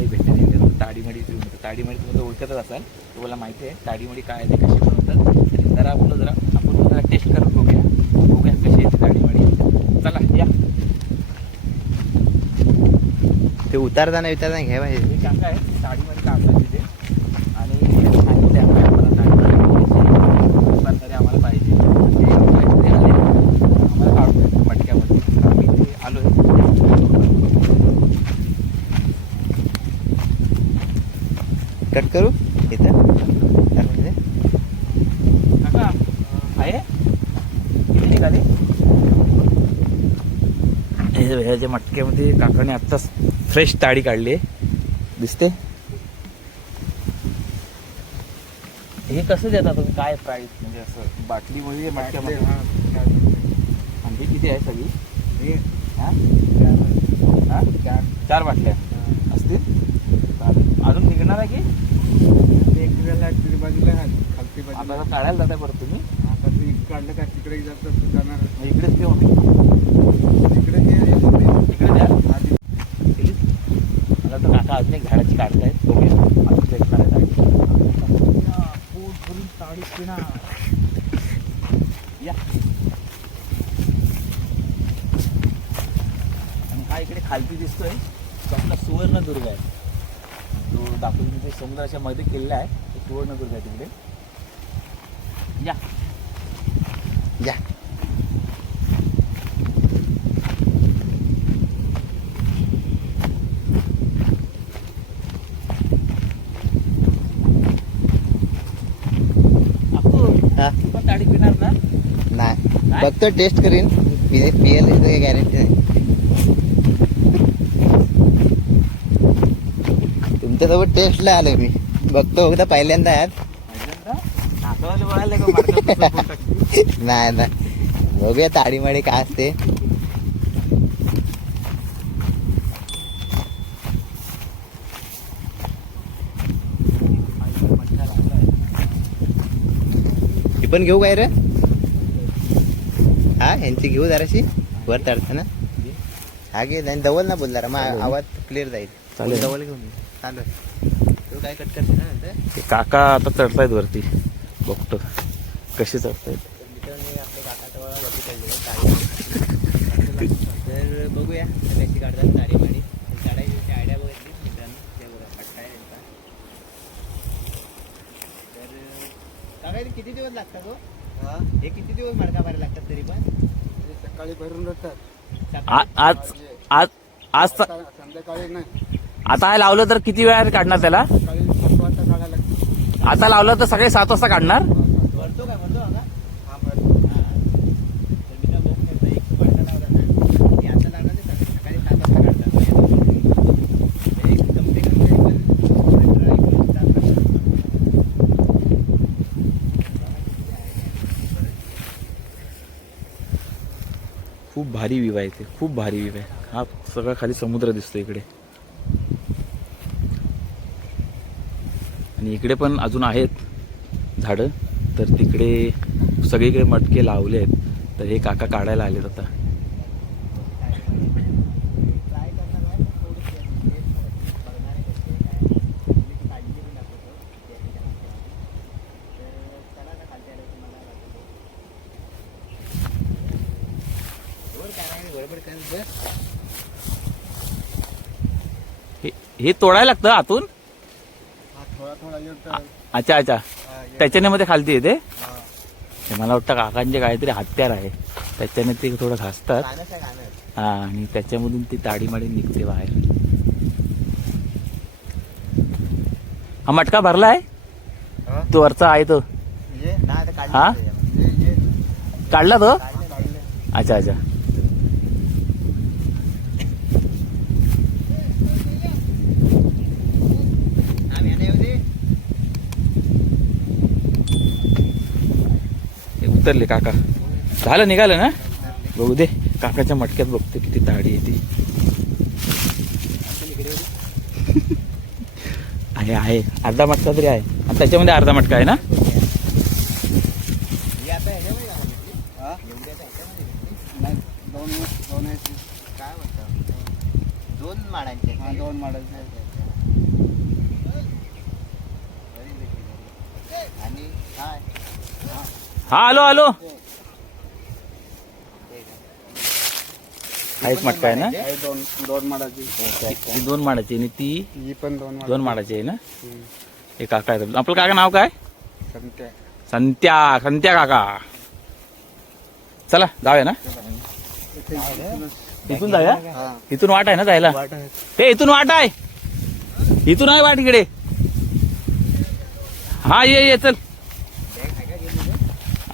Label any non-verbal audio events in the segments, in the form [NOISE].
तुम्हाला भेटते तिथे ताडीमडी ताडीमडी तुम्ही ओळखतच असाल. तुम्हाला माहिती आहे ताडीमडी काय आहे कशी बनवतात. जरा आपण जरा आपण जरा टेस्ट करून बघूया. बघूया कशी येते ताडीमडी. चला या. ते उतारताना विचारताना घ्या हे काका आहे ताडीमडी काका ह्याच्या मटक्यामध्ये काकाने आत्ताच फ्रेश ताडी काढली आहे. दिसते? हे कसं देता तुम्ही? काय प्राईस म्हणजे असं बाटलीमध्ये मटक्यामध्ये? आणि ही. किती आहे सगळी? हा? हा? चार. बाटल्या. असतील. अजून निघणार आहे की? खालती आता बाजूला काढायला जाताय परत तुम्ही? आता काढलं का तिकडे जातात जाणार. इकडेच ठेवा. तिकडे द्या मला तर काका अजून एक झाडाची काढतायत बघूया अजून भेटणार आहे या, या आणि हा इकडे खालती दिसतोय तो आपला सुवर्णदुर्ग आहे तो दाखवून तिथे समुद्राच्या मध्ये किल्ला आहे तो सुवर्णदुर्ग आहे तिकडे या या आपू हा तू पण ताडी पिणार ना बघतो टेस्ट करीन. पिए पिएल काही गॅरंटी नाही. तुमच्यासोबत टेस्टला आलो मी. बघतो फक्त पहिल्यांदा बोलतात. [LAUGHS] नाही नाही. बघूया ताडीमाडी काय असते. पण घेऊ काय रे? हा यांची घेऊ जराशी. वर चढताना हा घे. आणि दवल ना बोलणार मग आवाज क्लिअर जाईल. दवल घेऊन. चालू तू काय कट करते ना ते काका आता चढतायत वरती. बघतो. कसे चढतायत. तर. बघूया. कशी काढतात काढायची आयडिया बघितली मित्रांनो. तर काका किती दिवस लागतात हो किती दिवस मडका मारायला लागतात तरी पण? सकाळी भरून आ- सकाळी- आज आज आज संध्याकाळी नाही. आता हे लावलं तर किती वेळाने काढणार त्याला? सकाळी सात वाजता काढायला लागतं. आता लावलं तर सकाळी सात वाजता काढणार हा, सात वाजता. भरतो काय भरतो काका हा, बरं. हा. तर मी काय बघू शकता एक मडका लावला ना की आता लावला ते सकाळी सकाळी सात वाजता काढतात म्हणजे एक कमसे कम तरी पण पंधरा एकोणीस तास लागतात. खूप भारी व्ह्यू आहे ते. खूप भारी व्ह्यू आहे. हा सगळा खाली समुद्र दिसतो इकडे. आणि इकडे पण अजून आहेत झाडं. तर तिकडे सगळीकडे मटके लावले आहेत तर हे काका काढायला आलेत आता ट्राय करणार आहे पण थोडं टेस्ट बघणार आहे कसे काय मी काळजी घेऊन दाखवतो त्याच्या मागच्या तर चला आता खालच्या आलं तुम्हाला दाखवतो वर काय नाही गडबड करत बस हे हे तोडायला लागतं आतून? थोडा थोडा येतं. अच्छा अच्छा. त्याच्याने मध्ये खालती येते? मला वाटतं काकांचे काहीतरी हत्यार आहे. त्याच्याने ते थोडं घासतात. आहे हा आणि त्याच्यामधून ती ताडी माडी निघते बाहेर. हा मटका भरलाय? हा? तो वरचा आहे तो. हा? काढला तो. अच्छा अच्छा आम्ही आता येऊ दे. हे उतरले काका. झालं निघालं ना? बघू दे काकाच्या मटक्यात बघते किती ताडी आहे ती आहे आहे. अर्धा मटका तरी आहे. आणि त्याच्यामध्ये अर्धा मटका आहे ना? आता ह्याच्यामध्ये दोन दोन काय दोन माडांचे हा, दोन आणि काय हा आलो आलो. हा एक मटका आहे ना? हे दोन दोन माडाची. ही दोन माडाची आणि ती ही पण दोन माडाची. दोन माडाची आहे ना. हे काका आहेत. आपलं काका नाव काय? संत्या. संत्या संत्या काका. चला जाऊया ना? इथे इथून जाऊया? हा. इथून वाट आहे ना जायला? वाट आहे. हे इथून वाट आहे. इथून आहे वाट इकडे. हा ये ये चल.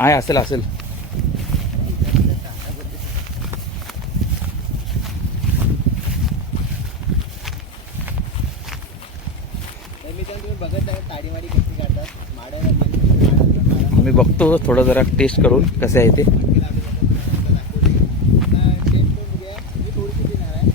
आहे असेल असेल. मी बघतो थोडं जरा टेस्ट करून कसं आहे ते आणखी लावले जातात, आता दाखवले. आता टेस्ट करून बघूया. ही थोडीशी देणार आहे.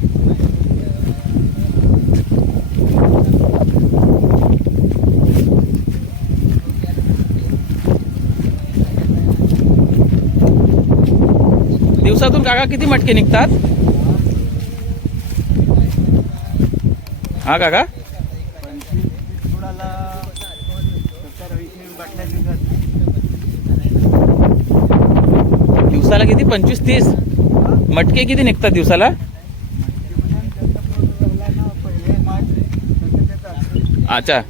दिवसातून काका किती मटके निघतात? हा काका? पंचवीस दिवसाला किती? पंचवीस तीस? मटके किती निघतात दिवसाला? अच्छा म्हणजे त्यांचा प्रोडक्ट झाला ना, पहिले माल तसे देतात. अच्छा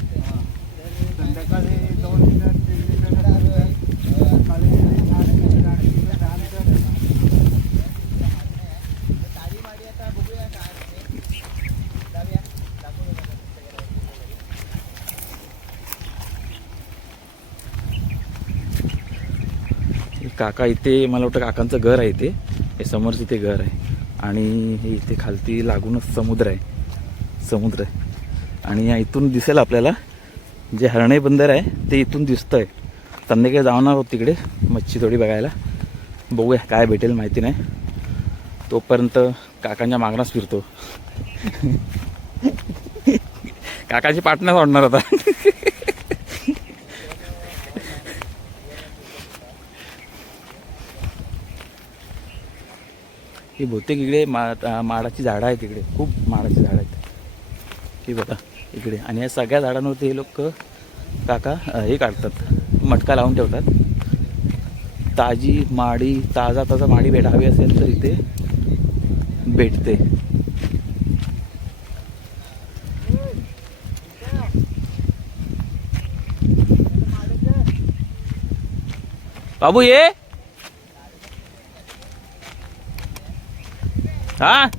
संध्याकाळी दोन लिटर तीन लिटर देतात. सकाळी साडे तीन, आठ लिटर, दहा लिटर. ताडीमाडी आता बघूया काय होते. जाऊया. दाखवू नका. हे काका इथे मला वाटतं काकांचं घर आहे इथे. हे समोरच ते घर आहे. आणि हे इथे खालती लागूनच समुद्र आहे. समुद्र आहे. आणि या इथून दिसेल आपल्याला जे हरणे बंदर आहे ते इथून दिसतं आहे संध्याकाळी जाणार आहोत तिकडे? मच्छी थोडी बघायला. बघूया काय भेटेल माहिती नाही. तोपर्यंत काकांच्या मागणाच फिरतो. [LAUGHS] काकाची पार्टनर सोडणार आता. [LAUGHS] ही बहुतेक इकडे मा माडाची झाडं आहेत इकडे. खूप माडाची झाडं आहेत. ही बघा इकडे. आणि या सगळ्या झाडांवरती हे लोक काका हे काढतात. मटका लावून ठेवतात. ताजी माडी ताजा ताजा माडी भेटावी असेल तर इथे भेटते. बाबू ये! हा?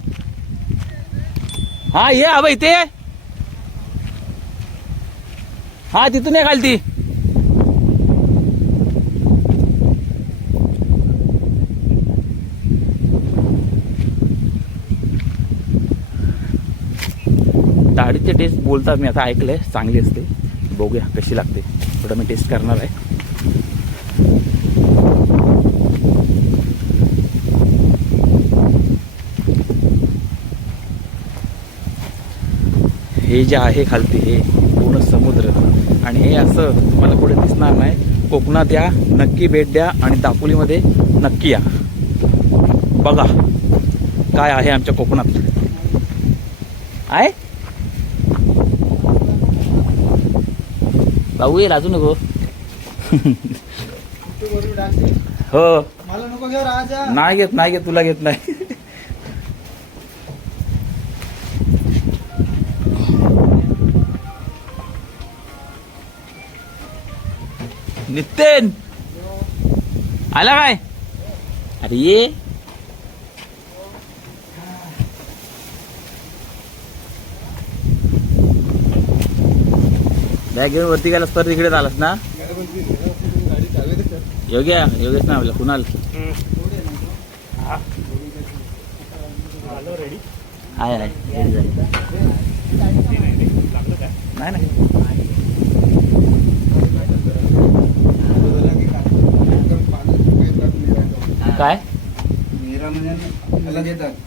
हा ये हा इथे ते हा तिथून ये खालती. डाळीचे टेस्ट बोलतात मी आता ऐकलंय चांगली असते. बघूया कशी लागते. थोडं मी टेस्ट करणार आहे. हे जे आहे खालती हे पूर्ण समुद्र. आणि हे असं तुम्हाला कुठे दिसणार नाही. कोकणात या नक्की भेट द्या आणि दापोलीमध्ये नक्की या. बघा काय आहे आमच्या कोकणात. आहे भाऊ ये लाजू नको. हो. मला नको घेऊ राजा. नाही घेत नाही घेत तुला घेत नाही. नितीन. आला काय? अरे ये. बॅग घेऊन वरती गेलास तर तिकडे आलास ना? योग्य योगेश ना आपल्या कुणाल? हाय आहे नाही नाही. काय?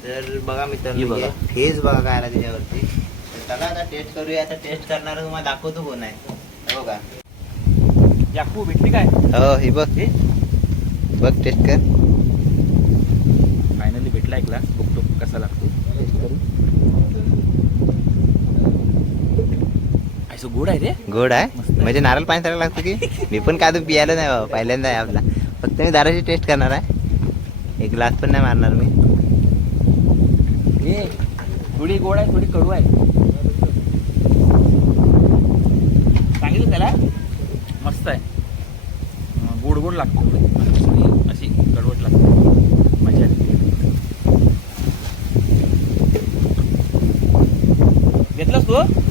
तर बघा ही मित्रांनो बघा. हे- हेच बघा काय आला त्याच्यावरती. तर चला आता टेस्ट करूया. आता टेस्ट करणार तुम्हाला दाखवतो कोण आहे. हे बघा. याकू भेटली काय? हो हे बघ. हे? बघ टेस्ट कर. फायनली भेटला एक ग्लास बघतो कसा लागतो. टेस्ट करून असं गोड आहे रे. गोड आहे? म्हणजे नारळ पाणी टाकायला लागतं की? मी पण काय तू पियाला नाही बाबा पहिल्यांदा आहे आपला. फक्त मी दाराची टेस्ट करणार आहे. एक ग्लास पण नाही मारणार मी. हे थोडी गोड आहे थोडी कडू आहे. सांगितलं त्याला? मस्त आहे. गोड गोड लागतो अशी कडवट लागते. मजा येते. घेतलंस तू?